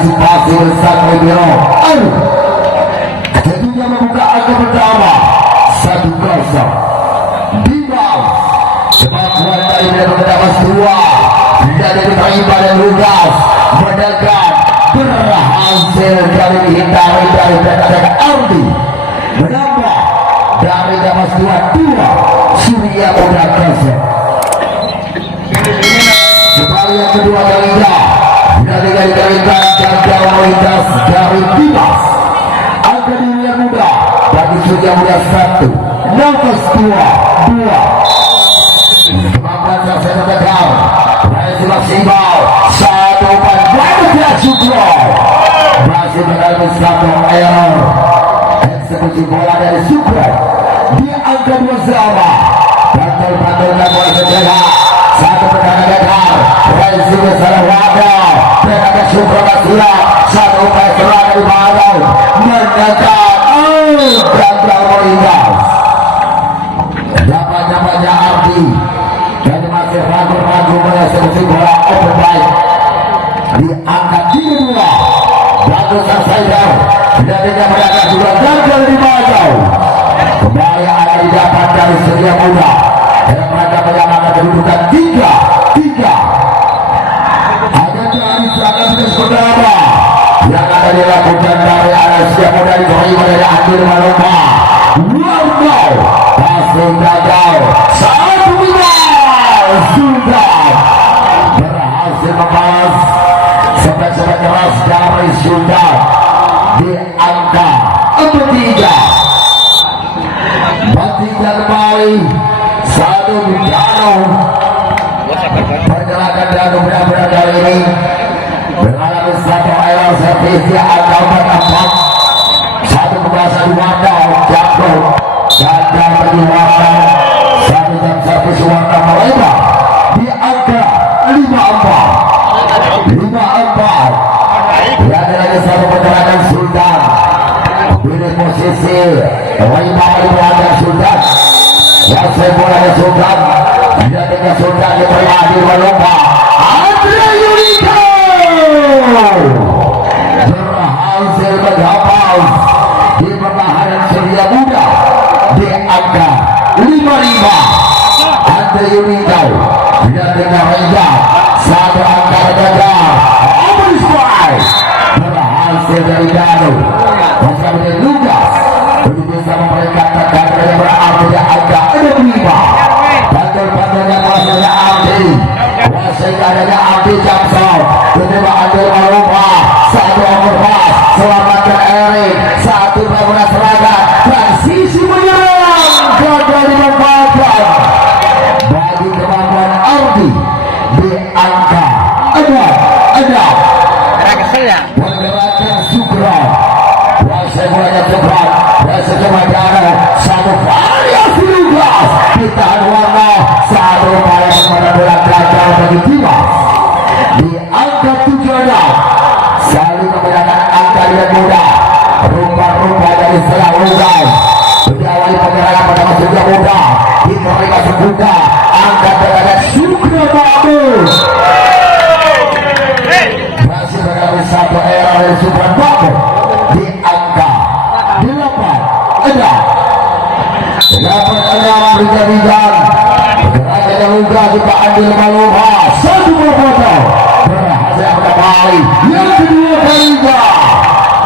antisipasi Satrio Biro. Jadinya membuka angka pertama 1-0. Dimas cepat keluar dari medan pertama 2 dari Ibrahim dan Lukas mendekat berhasil kali dihindari dari belakang Ardi menambah dari Damas 2 Surya Muda Kese. Kembali yang kedua kalinya dari kalikan gagal melintas dari Dimas. Angka Surya Muda bagi Surya Muda 1 Nafas 2 kemampuan saya gagal berhasil maksimal 1 pada Sukro masih mengalami 1 error eksekusi bola dari Sukro di angka 2 sama bantul-bantulkan bola segera 1 pergerakan gagal berhasil salah wadah pergerakan Sukro Basira 1 upaya serangan dari Barau mendekat gagal melintas dapat-dapatnya Ardi dan masih ragu-ragu mengeksekusi bola open baik di angka 32 bagus Saidar dan tidak mereka juga gagal di Bajau. Kembali akan didapat dari Surya Muda dalam rangka menyamakan kedudukan 3-3. Ada dari serangan pertama yang akan dilakukan dari arah Surya Muda diterima dari akhir Malumba. Wow, passing gagal 1-5 sudah berhasil membalas sepak keras dari Sultan di angka 43 kembali 1 Dano pergerakan Dano benar-benar kali ini mengalami 1 error servis di angka 44 1 pembahasan di Wadau jatuh gagal bagi Wadau 1 jam servis Wadau melebar di angka 54 berada lagi 1 pergerakan Sultan pilih posisi 5 Wadau Sultan wasit bolanya Sultan dia dengan Sultan diterima di Malumba Andrea Yuriko berhasil menghafal di pertahanan Surya Muda di angka 55 Andrea Yuriko dia dengan Reza 1 angka gagal open strike berhasil dari Danu bersama dengan Lukas untuk bisa memberikan tekanan yang berarti di angka 65 bantul-bantulnya wasilnya Ardi wasil adanya Ardi Jamsal diterima Andil Malumba 1 overpass selamatkan Erik 1 bangunan serangan transisi menyerang gagal dimanfaatkan bagi kemampuan Ardi di angka 6 pergerakan Sukro wasil mulanya cepat wasil kematian 1 variasi Lukas ditahan warna 1 upaya pemadaman gagal bagi Dimas di angka 76 saling membedakan angka dengan mudah rupa-rupa dari setelah Lukas diawali penyerangan pada Surya Muda diterima sebuka angka terhadap Sukro bagus masih mengalami 1 error dari Sukro bagus di angka 8-6 Rijal pergerakan yang Luka juga Andil Malumba 1 berpotong berhasil kembali yang kedua kalinya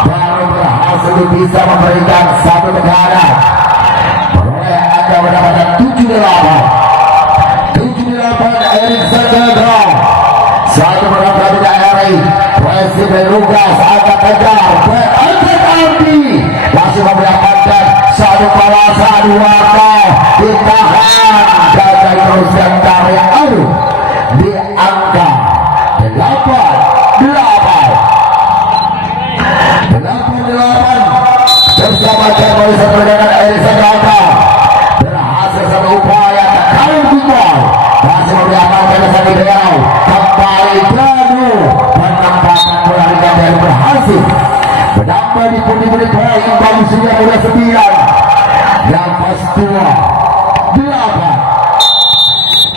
baru berhasil bisa memberikan 1 negara oleh Anda mendapatkan 78 Erik Sergandro 1 berangkat tidak Erik Presiden Lukas angkat kejar berangkat Ardi masih mendapatkan 1 balasan warna ditahan gagal terus yang tarik aduh di angka 8 bersama Jerman sepertikan Erik Sergandro berhasil 1 upaya kali kumpul masih membiarkan kesan ideal kembali Danu penempatan bola dari berhasil menambah di pundi-pundi bola imbang Surya Muda 9 Nafas 2 8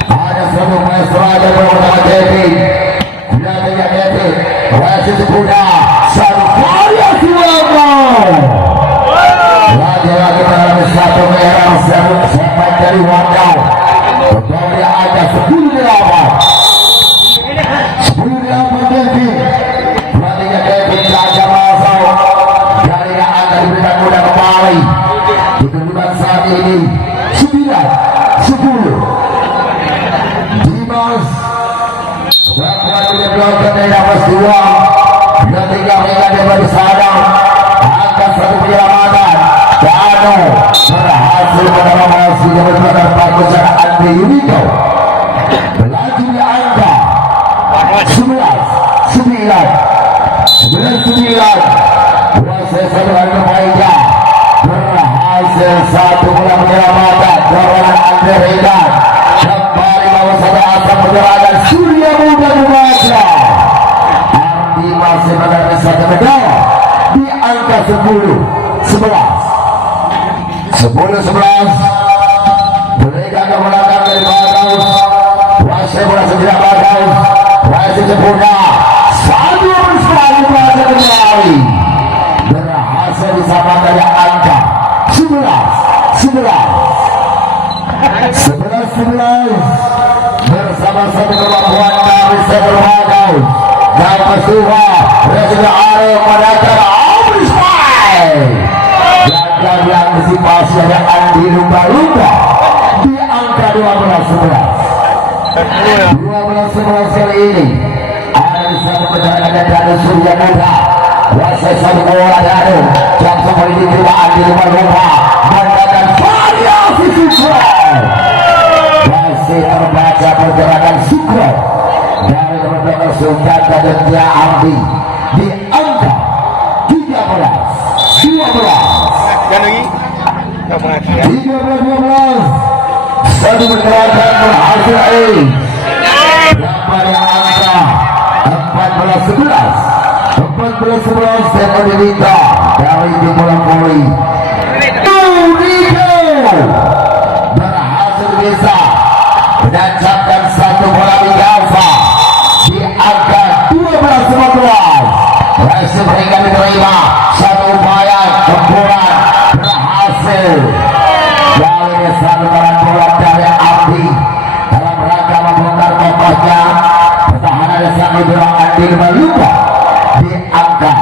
ada 1 upaya serangan bersama Kevin Kevin wasit kuda satu merah sepak dari Wandau kembali ada 10 di lawan 10 di lawan Kevin pelatihnya Kevin saja masuk dari yang akan diberikan mudah kembali di kedudukan saat ini 9-10 Dimas Bapak dia belakang dari nafas 2 ketika mereka dia bersadar angkat satu penyelamatan Dano berhasil menolong yang berperan bagus Andre Yunito melaju di angka 11-9 proses satu hari kebaikan berhasil satu bola penyelamatan dorongan Andre Redan kembali bawa satu asap penyerangan Surya Muda Mubaja Ardi masih mendapat satu medal di angka 10-11 mereka kemenangan dari Bagaus wasit bola segera Bagaus wasit sempurna satu sekali berhasil kembali berhasil disamakan dari angka 11-11 bersama satu kemampuan dari Sefer Bagaus dan Pasuha Resida Arif mendatang Abris gagal diantisipasi ada Andi lumba-lumba di angka 12-11 kali ini ada di satu perjalanan dari Surya Muda wasit satu bola Danu jam kembali diterima Andi lumba-lumba mendatang variasi Sukro masih terbaca pergerakan Sukro dari teman-teman Sultan dan Dia Ardi di angka 13-12 satu pergerakan berhasil berapa angka 14-11 Stefan Devita dari bola voli Nuriko berhasil bisa menancapkan satu bola di Gaza di angka 12-15 berhasil mereka diterima satu upaya gempuran berhasil dari satu bola dari Abdi dalam rangka membongkar kokohnya pertahanan sang Ibra Andi Lumba di angka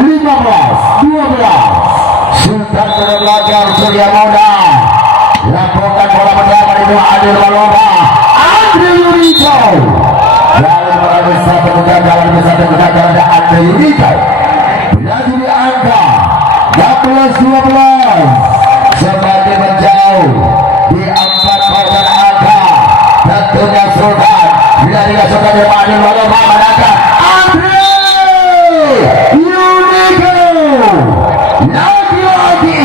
15-12 Sultan belajar Surya Muda lakukan bola mendapat itu Andi Lumba Andre Yunito dari melalui satu kegagalan ada Andre Yunito berlaju di angka 14-12 semakin menjauh di 4 angka tentunya Sultan bila tidak Sultan di Andi Lumba menangkan Andre Yunito lagi-lagi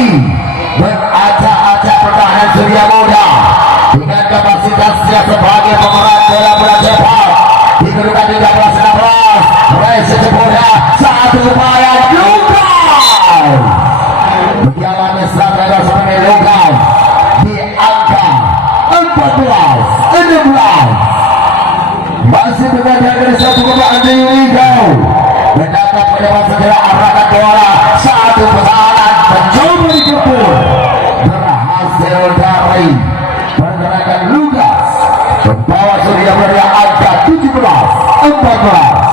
beracak-acak pertahanan Surya Muda dengan kapasitasnya sebagai pemeran bola cepat di kedudukan 13-16 Resi Sempurna satu upaya Lukas menjalani strategi sebagai Lukas di angka 14-16 masih berada dari satu kebaan di Liga mendapat penyebab segera arahkan bola satu pertahanan mencoba dikepul berhasil dari pergerakan Lukas membawa Surya Muda angka 17-14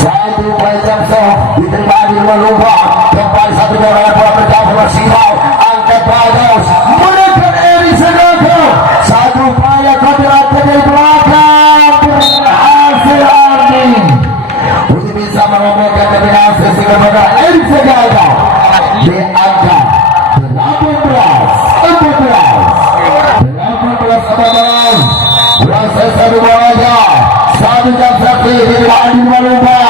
satu upaya Jamso diterima di lumba kembali satu bola berjauh maksimal angkat Bagus menekan Eri Segoko satu upaya kontrak dari belakang berhasil Ardi untuk bisa merobohkan dominasi sehingga pada Eri Segoko di angka 18-14 proses satu bolanya satu jam sakti di Andi Lumba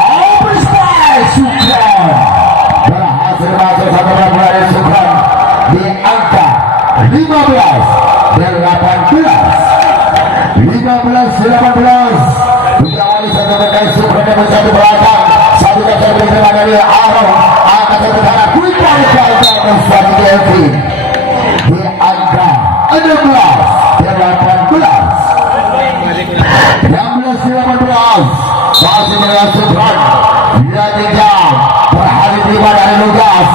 Abris Sukron berhasil masuk satu bola dari Sukron di angka 15-18 diawali satu dari Sukron dengan satu belakang satu jam sakti diterima dari Aaron angkat satu tangan quick ball dan satu Kevin di angka 16-18 masih berlangsung Sukron 2 jam berhasil tiba dari Lukas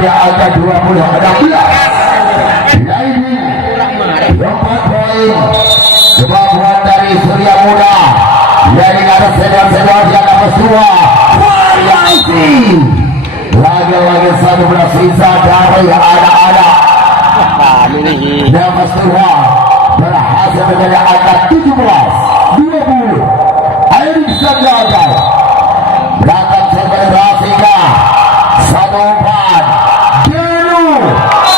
di angka 20-16. Ini 4 poin kemampuan dari Surya Muda yang ada senior-senior yang nomor 2 variasi lagi-lagi 11 sisa dari anak-anak nomor 2 berhasil menjadi angka 17-20. Airik Sanjaya berangkat segenerasinya 1-4 Denu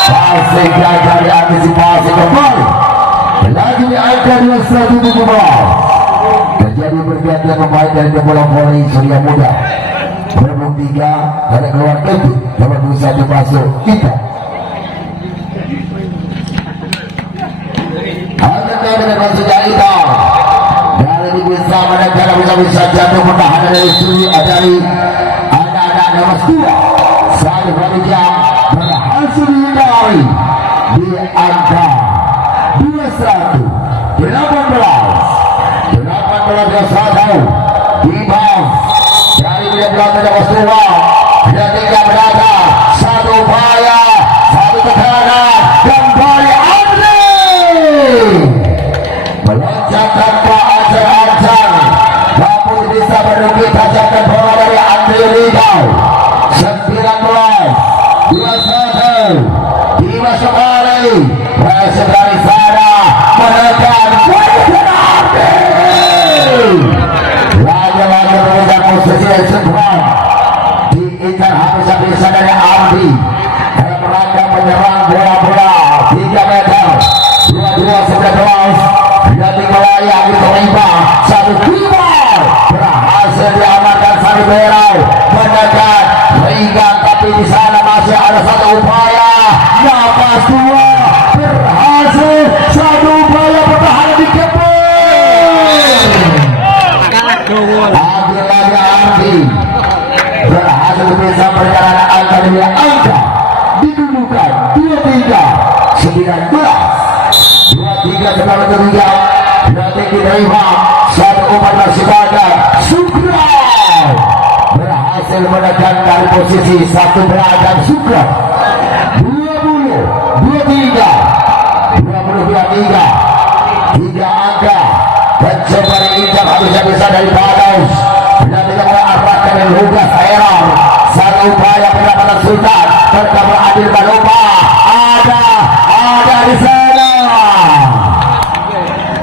masih gagal diantisipasi kembali lagi di angka 21-17. Terjadi pergantian pemain dari bola voli Surya Muda. Nomor 3 dari keluar Kenti, nomor 21 masuk kita. Anda dengan masuknya itu dari bisa menegak bisa jatuh pertahanan dari Surya dari anak-anak nomor 2 Salih Wadijam berhasil dihindari di angka 21-18 ke satu di bawah dari belakang nomor 2 ketika berada satu upaya satu tekanan kembali Andri meloncat tanpa ancang-ancang namun bisa merugi tajakan bola dari Andri Lidau 19-21 dimasuk kembali berhasil dari sana menekan lagi-lagi mengejar posisi yang sempurna diincar habis-habisan dari Ardi dalam rangka menyerang bola-bola 3 meter 22-19 dan dimulai diterima satu kibar berhasil diamankan Sari Berau menekan ringan tapi di sana masih ada satu upaya nafas 2 berhasil satu upaya pertahanan di kepung lagi-lagi Ardi berhasil bisa perjalanan angka demi angka didudukan 23-19 setelah ketiga nanti diterima satu umpan masih badan Sukron berhasil menekan dari posisi satu beragam Sukron 20-23 3 angka mencoba diincar habis-habisan dari Pados nanti mengarahkan dari Lukas Error satu upaya pendapatan Sultan terkabur Adil Balopa ada di sana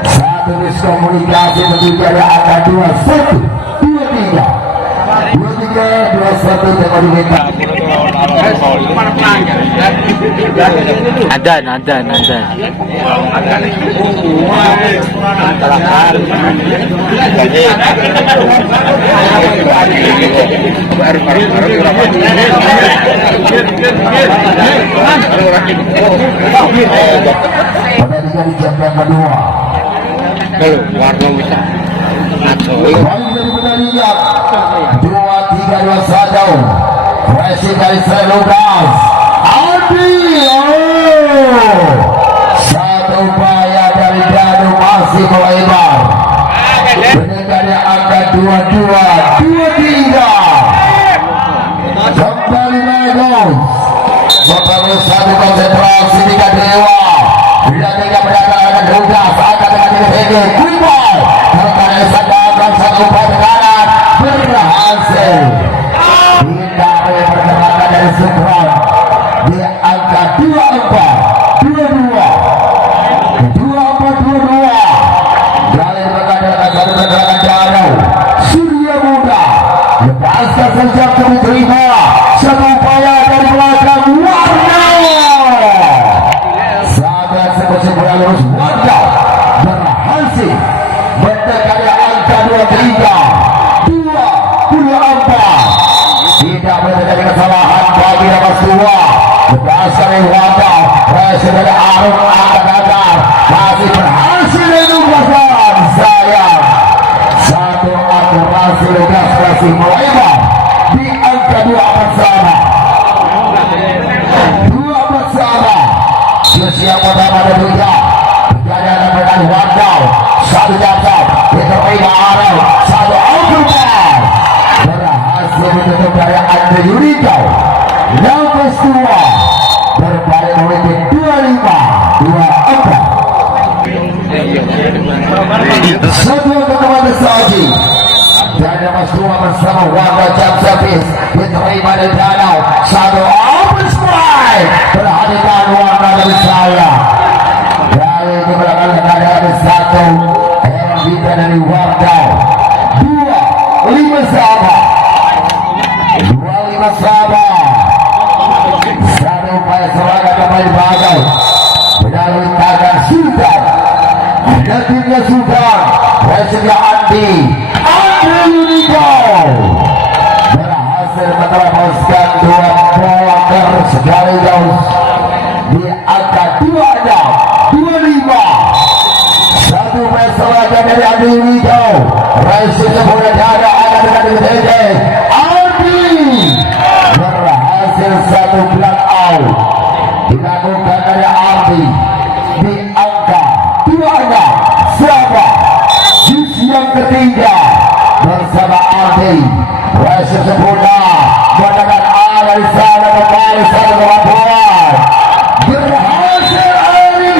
satu miskomunikasi menjadi angka 21-23 tengok di meta Adan pada di jam yang kedua warna bisa baik dari medalinya 2-3-2-1 Racing dari Selugas Adi satu upaya dari Danu masih melebar meninggalnya angka 22-23 kembali Lagos membangun satu konsentrasi tiga dewa bila tiga berdatangan Lugas angkat dengan tinggi Kuibal terkadang sadar satu upaya tekanan berhasil tidak boleh pergerakan dari Sukron di angka 24-22 dari pergerakan satu pergerakan jauh Surya Muda lepaskan sejak diterima satu upaya dari belakang Warna saat eksekusi bola lurus Warna berhasil mendekati angka 23-24 tidak boleh terjadi kesalahan bagi nomor 2 lepaskan dari Warna berhasil dari Arun angkat masih berhasil dilupakan sayang satu akurasi Lukas masih melebar di angka 2 bersama siap pertama dan tiga perjalanan dengan Wandau satu cacat diterima Arel satu Alkubar berhasil ditutup dari Andre Yuriko Nafas 2 berbalik memiliki 25-24. Satu untuk kepada Saudi dan Nafas 2 bersama warga jam servis diterima dari danau. Satu open strike perhatikan warna dari saya dari di belakang ada satu Bita dari warga 2-5 sahabat 2-5 sahabat. Satu upaya serangan kembali bagai melalui tangan Sultan. Detiknya Sultan Presiden Andi Uniko berhasil meneroboskan 2 poker sekaligus di angka 26-25. Satu perserangan dari Andi Uniko Presiden kemudian ada akan dengan Dede Andi berhasil satu block out dilakukan dari Andi di angka 26 sama di yang ketiga bersama Andi Presiden sempurna mendapat A dari sana kembali sana kemampuan berhasil Andi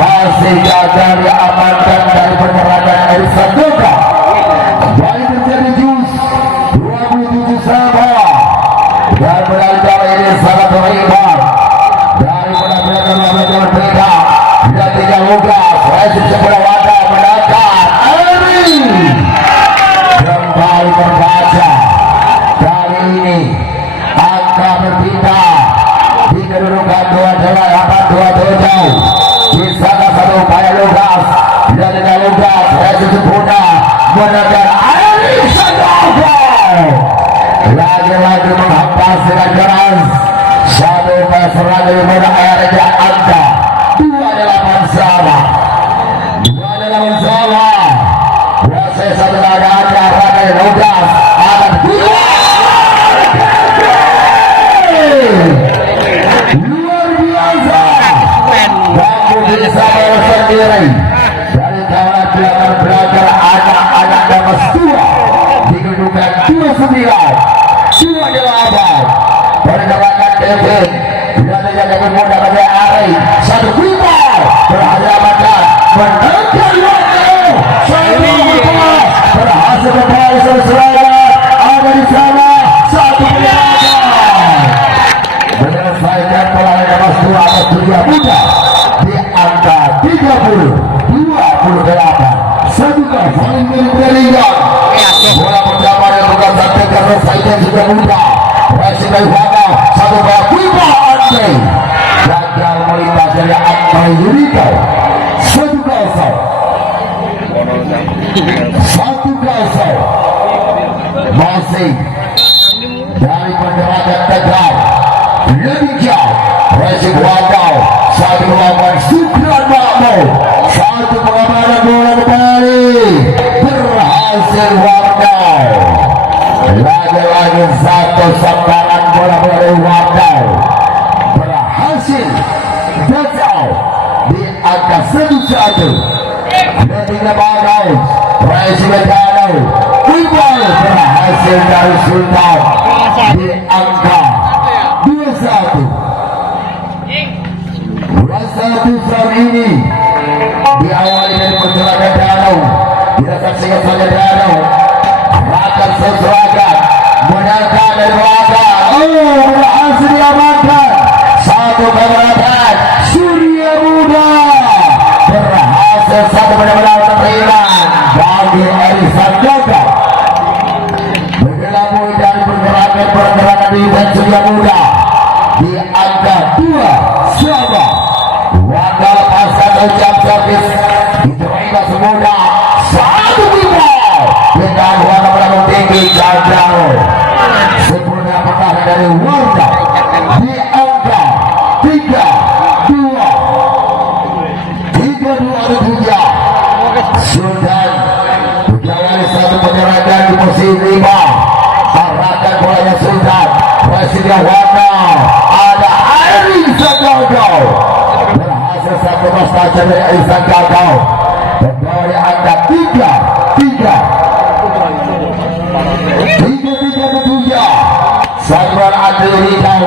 masih gagal diamankan dari penyerangan Erickson Doka. Kembali terjadi jus 27 sahabat dan beralih ini sangat berimbang dari penampilan berbeda dan tidak lugas wajib sebelah wadah menangkan Ari kembali berbaca. Kali ini angka berpindah di kedudukan 2-27 di sana satu upaya lugas dan tidak lugas Resi sempurna menangkan Ari Sandoka lagi-lagi menghampas dengan keras. Satu upaya serangan di mana airnya angka 28 salah 28 salah Resi satu laga rakyat lugas akan luar biasa bisa sendiri dari kawanan belakang belajar anak-anak Nafas 2 di kedudukan 29-28 pergerakan Kevin dan dengan mudah pada Ari satu kita berhadapan menangkan waktu berhasil kembali selesai ada di sana satu penyerangan menyelesaikan pelawan Nafas 2 atas dunia muda di angka 30-28. Satu kali saling berlian bola pertama yang bukan sampai karena saya juga muda Presiden Waka satu bola pipa Ande gagal melintas dari Akmal Yuriko 1-0 masih dari penyerangan Tegal lebih jauh Presiden Waka satu melakukan Sukran Makmur satu pengamanan bola kembali berhasil Wardau lagi-lagi satu serangan bola dari Wardau berhasil gagal di angka 1-1 ketika Wardau Presiden Danau Iqbal berhasil dari Sultan di angka 2-1. Satu saat ini diawali dari perjalanan danau disaksikan saja danau akan sesuatu menangkan dari belakang berhasil diamankan satu keberatan Surya Muda berhasil satu benar-benar terima bagi Ari Sandoka bergelabui dari pergerakan di Surya Muda di angka 2-1 warga lepaskan ucap servis diterima semudah satu bintang dengan warna berlaku tinggi jauh sempurna pertahanan dari warga di angka 3-2 Sultan menjalani satu penyerangan di posisi 5 arahkan bolanya Sultan Presiden warna ada Arisan Gagal berhasil satu nostalgia dari Arisan Gagal dari angka 3-3 Samuel Andri Rizal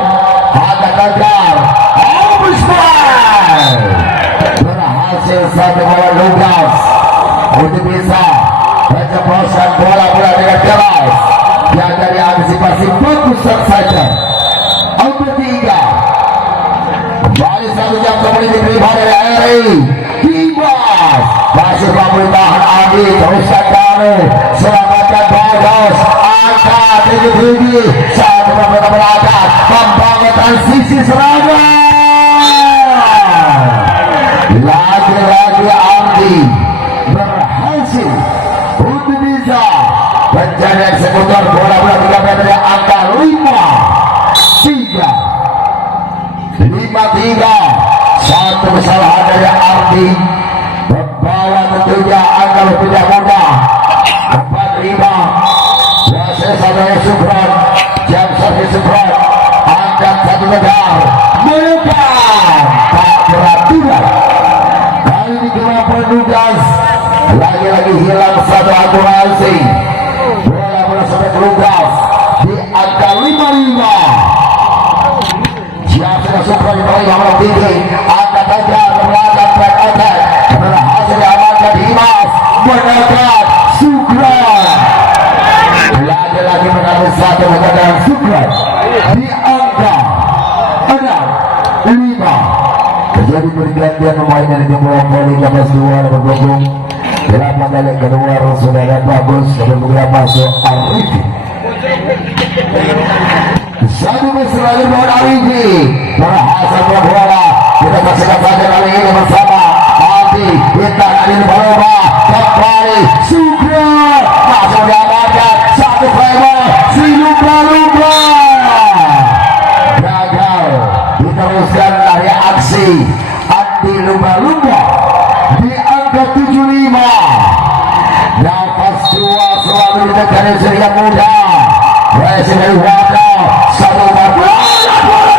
ada Gagal Ombudsman berhasil satu bola Lukas untuk bisa menceploskan bola-bola dengan jelas yang dari antisipasi bagus saja. Nomor 3 kembali 1 jam kemudian diterima dari Eri Dimas masih pemerintahan Adi teruskan kami selamatkan bagus angka tinggi satu beberapa belakang membangun transisi serangan lagi-lagi Adi berhasil untuk bisa menjadi eksekutor bola-bola 3 meter dari angka 5-3 satu kesalahan dari Ardi membawa tentunya angka tidak mudah 4-5 wasit saudara Subran jam servis Subran angkat satu meter menekan tak beraturan kali ini kenapa Lukas lagi-lagi hilang satu akurasi bola-bola sampai Lukas di angka 5-5 siapa Subran di bawah yang tinggi angkat saja melakukan track attack berhasil diamankan Dimas menekan Subran lagi-lagi mengambil satu meter Subran di angka 6-5 terjadi pergantian pemain dari bola voli kelas 2 nomor 20 dalam balik kedua saudara bagus nomor beberapa masuk Arifin satu selalu bola Arifin berhasil bola kita saksikan saja kali ini bersama Adi kita kali ini berubah kembali Subran masuk diamankan satu frame si Lumba gagal diteruskan dari aksi Adi Lumba di angka 75 nafas 2 selalu ditekan Surya Muda Presiden Wada satu bola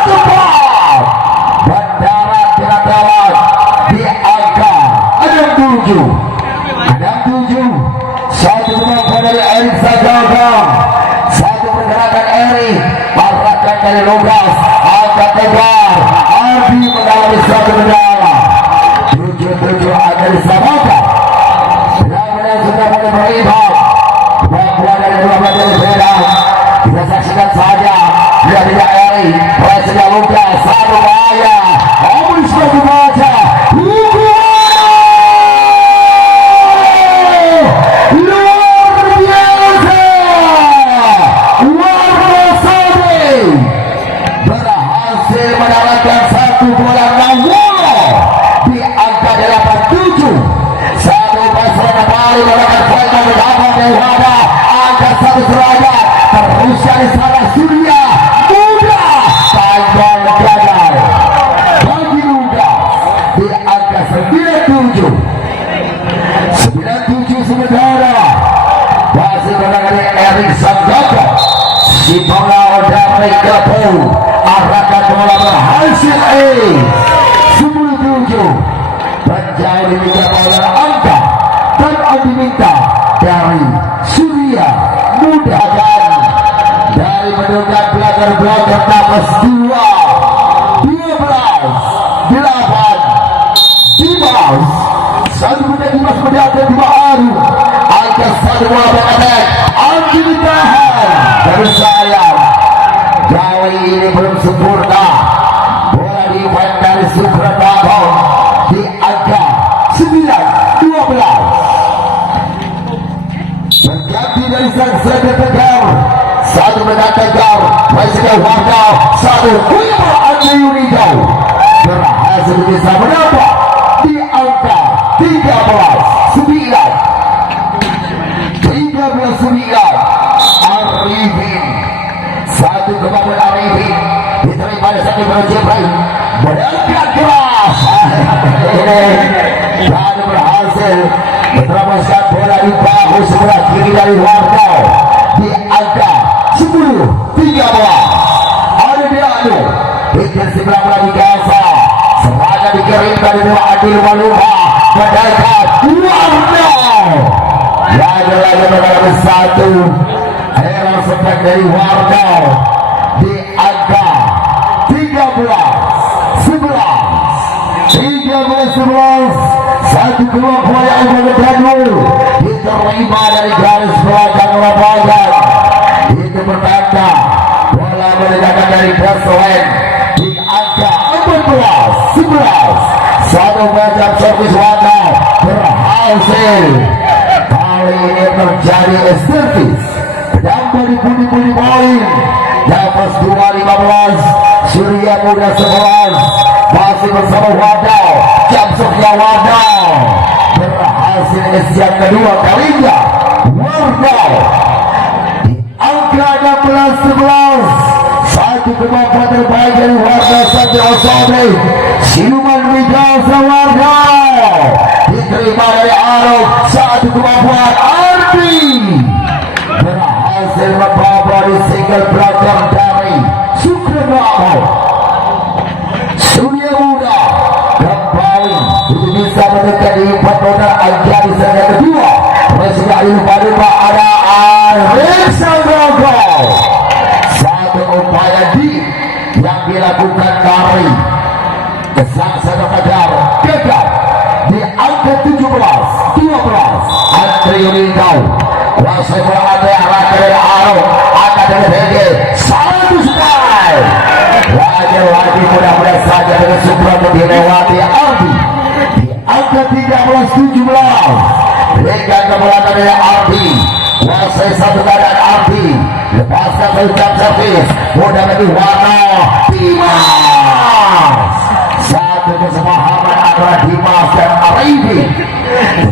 cepat mendarat dengan dalam di angka 67 satu kemampuan dari Erik Sajagang satu pergerakan Erik arahkan dari Lukas angkat tegar Ardi mengalami satu medali 7 akan diselamatkan benar-benar sudah mulai berimbang kemampuan dari dua belas berbeda kita saksikan saja dia tidak Erik Presiden Lukas satu bahaya Ombudsman dibaca mendapatkan satu bola Nawolo di angka 87 satu pasal kembali melakukan poin mendapat Dewada angka satu serangan terusnya di sana Surya Muda panjang gagal bagi Muda di angka 97 sementara masih menangani Erik Sanggata si pengawal dari Gabung arahkan bola berhasil 10-7 menjadi 3 bola angka dan diminta dari Surya Muda dari menunggang belajar nafas 12 8 Dimas satu menit Dimas mendatang di baru angka satu bola berangkat Andi ditahan dari sayang kali ini belum sempurna bola dimain dari Suprabaho di angka 9-12 berganti dari sang striker tegar satu menang tegar Presiden Warga satu Wimo Andi Yunido berhasil bisa menambah di angka 13-9 Arifin satu kemampuan Arifin diterima oleh satu Jibril berangkat keras dan berhasil meneroboskan bola di bahu sebelah kiri dari Warga di angka 10-13 bikin sebelah lagi Gaza serangan dikirimkan dari Adil Waluha mendekat Warna lagi-lagi mengalami satu era sepak dari Warna di angka 13-11 satu kelompok yang mengedanu diterima dari garis belakang lapangan itu bertanda bola menegakkan dari Baswen di angka 14-11 satu macam servis Warna berhasil kali ini terjadi servis dan dari pundi-pundi poin Dapat 2-15 Surya Muda 11 masih bersama Wadau Jamsuknya Wadau berhasil yang kedua kalinya Wadau di angka 16-11 satu kemampuan terbaik dari Warga Satya Osode siluman Wijasa Wadau diterima dari Arok satu kemampuan Ardi berhasil membawa di single belakang dari Sukreno Surya Muda kembali itu bisa mendekati 4 roda aja di set kedua masih lupa ada Arif Sangogo satu upaya yang dilakukan dari kesaksan Kadar gagal di angka 17-12 Andri Yunitau kuasa berada arahkan dari Aro akan dari BG satu sekali lagi mudah-mudahan saja dengan Supremo dilewati Ardi di angka 13-17 berikan ke belakang dari Ardi kuasai satu keadaan Ardi lepaskan ucap servis mudah bagi Warna Dimas satu kesepahaman antara Dimas dan Arifi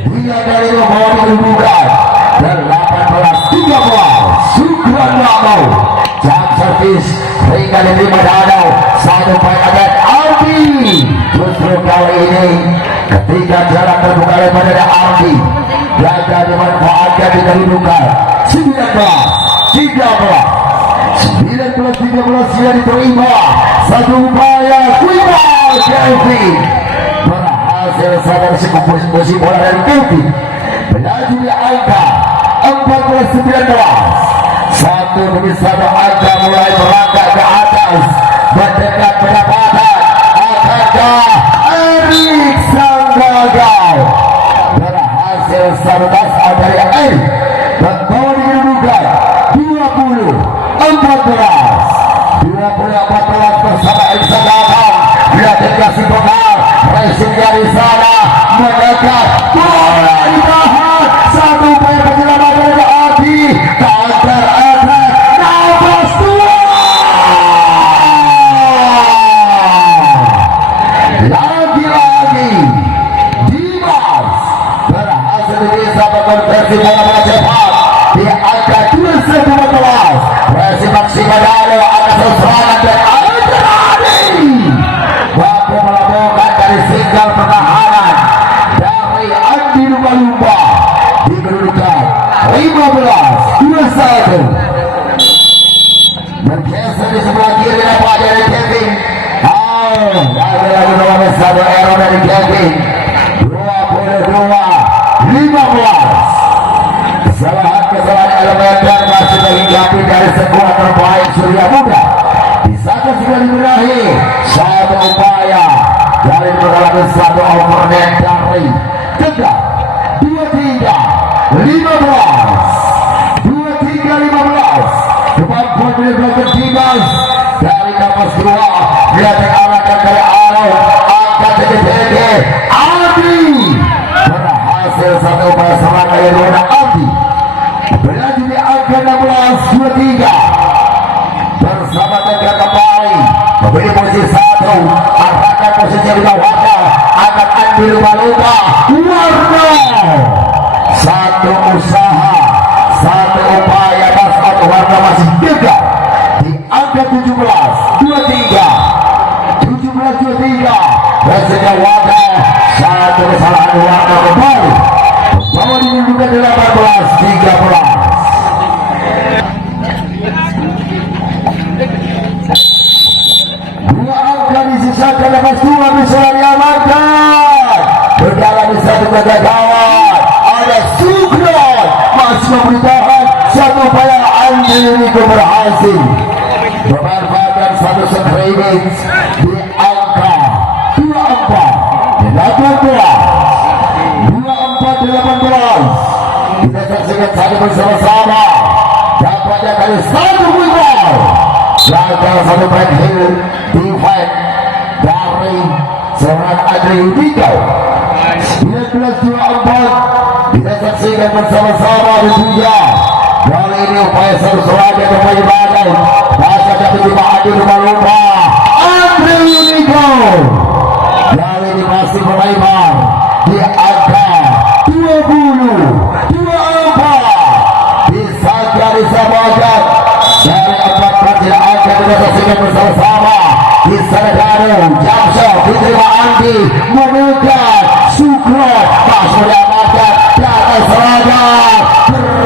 dia dari membawa kedudukan 18-13 Sukrano jam servis hingga diterima Danau satu poin akan Ardi justru kali ini ketika jalan terbuka lebar dari Ardi gagal dimanfaatkan di kedudukan 19-13 sudah diterima satu upaya Kuimal Kelvin berhasil sadar posisi bola dari Kelvin melaju di angka 14-19 satu demi satu angka mulai merangkak ke atas mendekat pendapatan akankah Erik Sanggagau berhasil sertas dari Erik membawa dikedudukan 20-14 bersama Erik Sanggagau lihat kasih bekal racing dari sana mendekat bola ditahan satu poin penyelamatan dari Adi counter attack nafas 2 lagi-lagi Dimas berhasil bisa mengonversi bola cepat di angka 21-14 versi maksimal dari atas serangan dan Adrani mampu melakukan dari single pertahanan dari Andi Lumba-Lumba di kedudukan 15-21 bergeser di sebelah kiri dapat dari Kevin lagi-lagi nomor 1 error dari Kevin 22-15 kesalahan elementer masih menghinggapi dari sekuat terbaik Surya Muda bisakah segera diberahi satu upaya dari mengalami satu overnet dari tegak 23-15 kemampuan melakukan Dimas dari nafas 2 dia diarahkan dari Aro angkat TGTG Adi berhasil satu upaya serangan yang roda Adi berlanjut di angka 16-23 bersama Tegra kembali memberi posisi 1 arahkan posisi di bawahnya akan Andi Lumba-Lumba Warna satu usaha satu upaya atau Warna masih gagal di angka 17-23 hasilnya Warna satu kesalahan Warna kembali bahwa didudukan 18-13 dua Usahakan lepas dua bisa diamankan. Berjalan di satu kotak gawat. Ada Sugron masih memberitakan satu upaya Andi Riko berhasil memanfaatkan satu screening di angka 24-18. Kita saksikan satu bersama-sama. Dampaknya kali satu wibau. Gagal satu back heel defense dari seorang Adri Udikau. 19-24. Kita saksikan bersama-sama di dunia. Kali ini upaya seru-serunya kembali badai. Masa dapat dibahagi rumah-rumah Andre Unico. Kali ini masih melebar di angka 20-24. Bisa jadi sebagian dari 4 perkiraan yang kita saksikan bersama-sama. Di sana Danu Jamsel diterima Andi menekan Sugron masuk diamankan di atas serangan.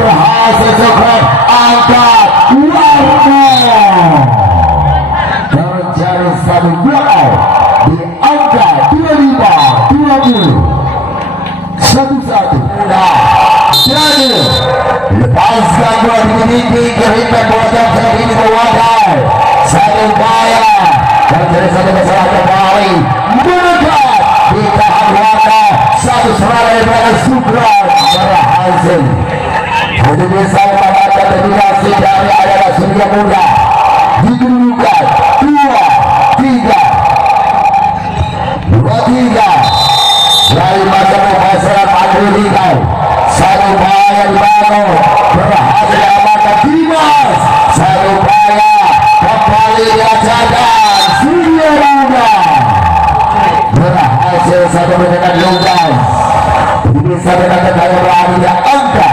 Berhasil Sugron angkat warna. Terjadi satu blowout di angka 25-20. 1-1. Nah, jadi lepaskan bola dimiliki kehidupan bola Jamsel ini berwadai. Satu upaya terjadi satu kesalahan kembali menekan ditahan warna. Satu serangan daripada Sugron berhasil. Jadi bisa mendapatkan dominasi dari adalah Surya Muda. Dikedudukan 2-3 dari masa pemasaran Andri Likau. Satu upaya dibangun berhasil diamankan Dimas. Satu upaya kembali diajarkan Surya Muda berhasil satu menekan Lukas. Bisa menekan kaya berani di angka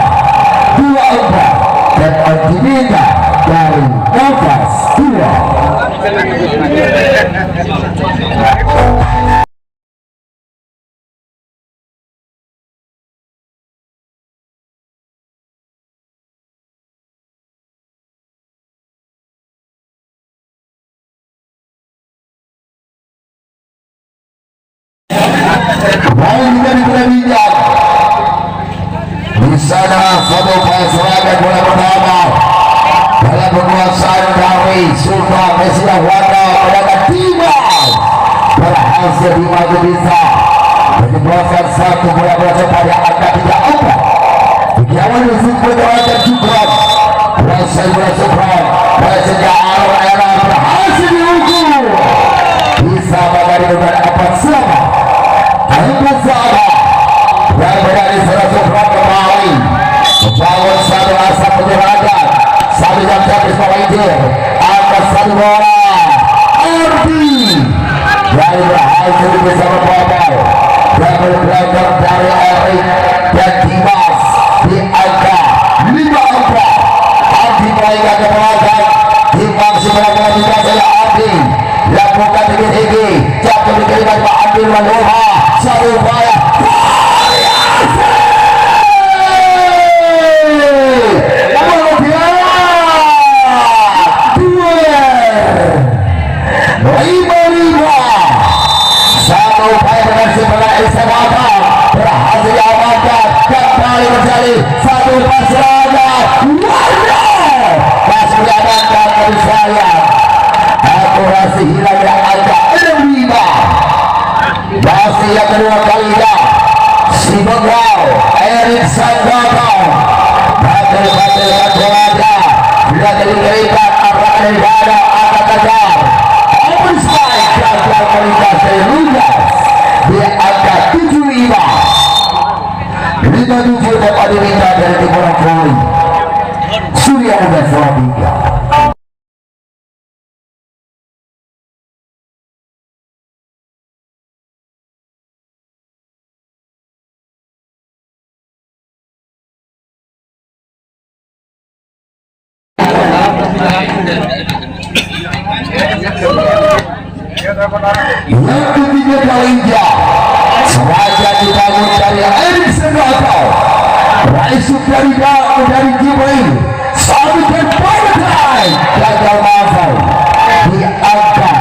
2-4 dan Antimita dari Nafas 2. Baik juga diperhatikan. Di sana satu upaya serangan bola pertama dalam penguasaan dari Sultan Mesir Wanda pada Dimas. Berhasil dimaju bisa menjebloskan satu bola pada angka 3-4. Diawal Yusuf berjalan Sugron. Berhasil bola Sugron. Berhasil Arul Era berhasil diukur. Bisa menjadi beban 4 selama. Akhirnya sama dan berani serah Sugron kembali membangun satu asa penyerangan. Satu jam habis mengintip angkat satu bola Ardi dari berhasil bisa membobol dan berbelakang dari Erik dan Dimas di angka 5-4. Ardi melainkan ke belakang. Dimas melakukan juga saya Ardi lakukan tinggi-tinggi jatuh dikirikan Pak Ardi Manoha. Satu upaya satu upaya berhasil menaik semata berhasil diamankan kembali menjadi satu pasangan warna masih diamankan dari saya. Akurasi hilang yang angka 65. Masih yang kedua kalinya si Bengal Erik Sandoto batal keluarga sudah diberikan arah daripada angkat kejar open strike gagal melintas dari Lukas di angka 75 dapat diminta dari Timur Poli Surya Muda Surabaya. Yang ketiga kalinya sengaja dibangun dari Erik Sandoto. Raisuk dari Jibril sabitkan pantai gagal mampu di angka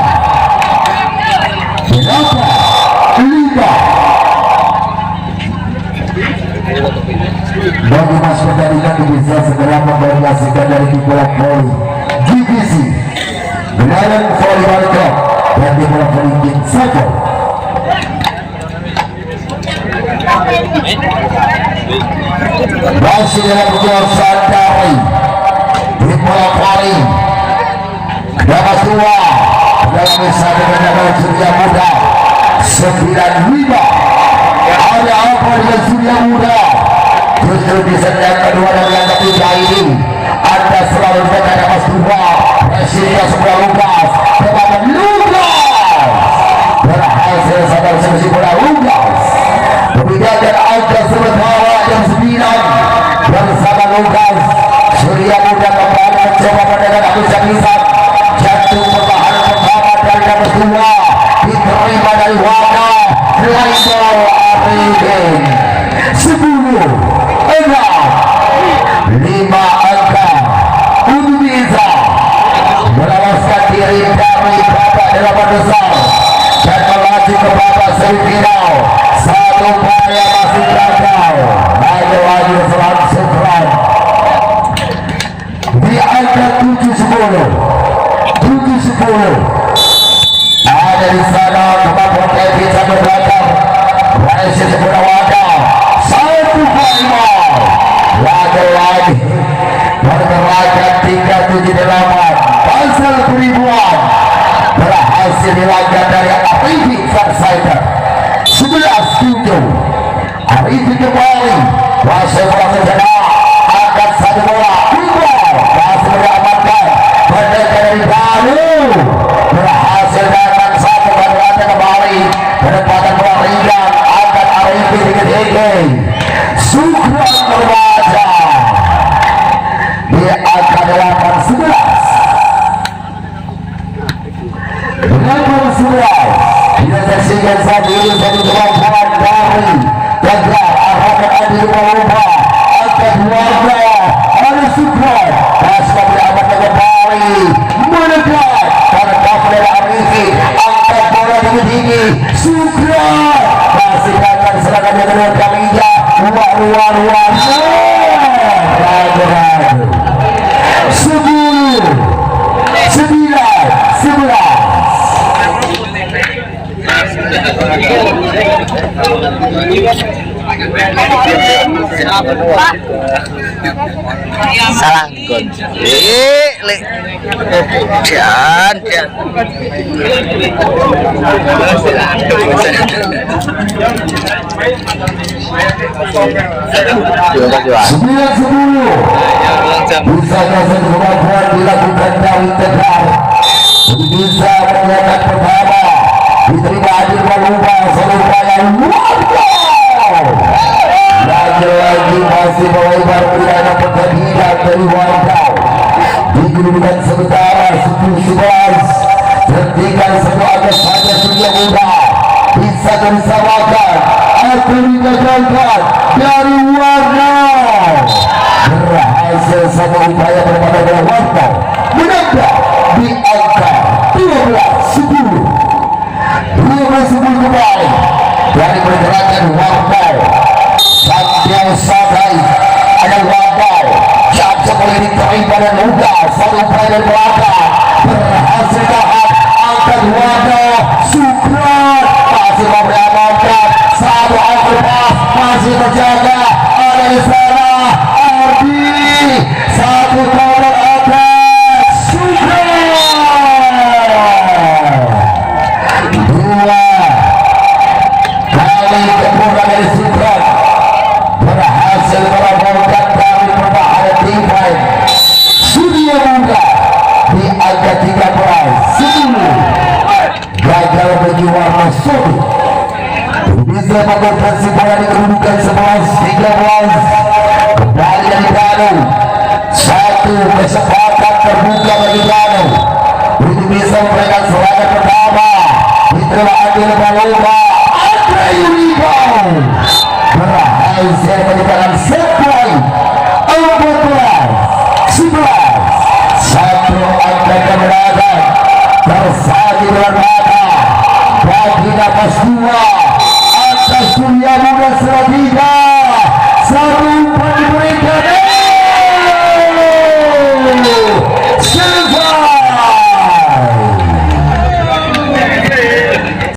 menyaksikan dari bola voli GBC Gelaran Volleyball Club dan di bola voli King Sago. Masih dalam kejuaraan dari di bola voli dapat dua dalam satu menjaga Surya Muda 95. Ada apa dengan Surya Muda? Justru di set yang kedua dan yang ketiga ini Anda selalu berada mas dua Presiden sebelah Lukas kepada Lukas berhasil sadar sebelah bola Lukas. Kemudian Anda sementara jam 9 bersama Lukas. Surya Muda kembali mencoba mendengar habis-habisan jatuh pertahanan pertama dari nomor 2 diterima dari Wada Laisal Arifin 10 6 5 angka untuk bisa meloloskan diri dari babak 8 besar dan melaju ke babak semifinal. Satu upaya masih gagal, laju langsung run di angka 7-10 ada di sana kemampuan Kevin sampai belakang Raisi sebuah wadah 1-5 lagi bergerakan 3-7-8 pasal peribuan berhasil dilanggar dari Arifin Farsider 11-7. Arifin kembali masih berhasil angkat satu bola masih mengamankan berdeka dari baru berhasil datang satu kali kembali penempatan bola ringan angkat Arifin dengan Ege Sukron berbaca di angka 8-11 dengan bersurai kita saksikan saat ini satu kemampuan dari Tegar arahkan Adi Lupa angka 2 ada Sukron pasca beramat kembali menekan karena kafe dari Arifin angkat bola dengan tinggi Sukron masih akan serangan yang kedua kalinya luar 10 9 11 Salah gon. Le. Jan. Busanya kemampuan dilakukan dari Tegar bisa menyatakan pertama diterima Adil Maluba selupaya lagi-lagi masih melebar pidana pertandingan dari Wandau dikedudukan sementara 10-11 hentikan semua atas saja Surya Muda bisa bersamakan atau digagalkan dari Wandau berhasil sama upaya berpada bola Wandau menambah di angka 12-10 kembali dari pergerakan Wandau Santiago Sadai ada Wandau jatuh boleh diterima dan mudah satu upaya dari belakang berhasil tahan angkat Wandau Sukron masih memberikan satu angkat pas masih terjaga ada di sana Ardi satu corner attack Sukron 2 kali kemudian dari Sukron berhasil melaporkan dari pertahanan defense Surya Muda di angka 13-10 gagal bagi warna Sobi bisa mengonversi bola di kedudukan 11-13 kembali dari Danu satu kesempatan terbuka bagi Danu untuk bisa memberikan serangan pertama diterima Adil Maluba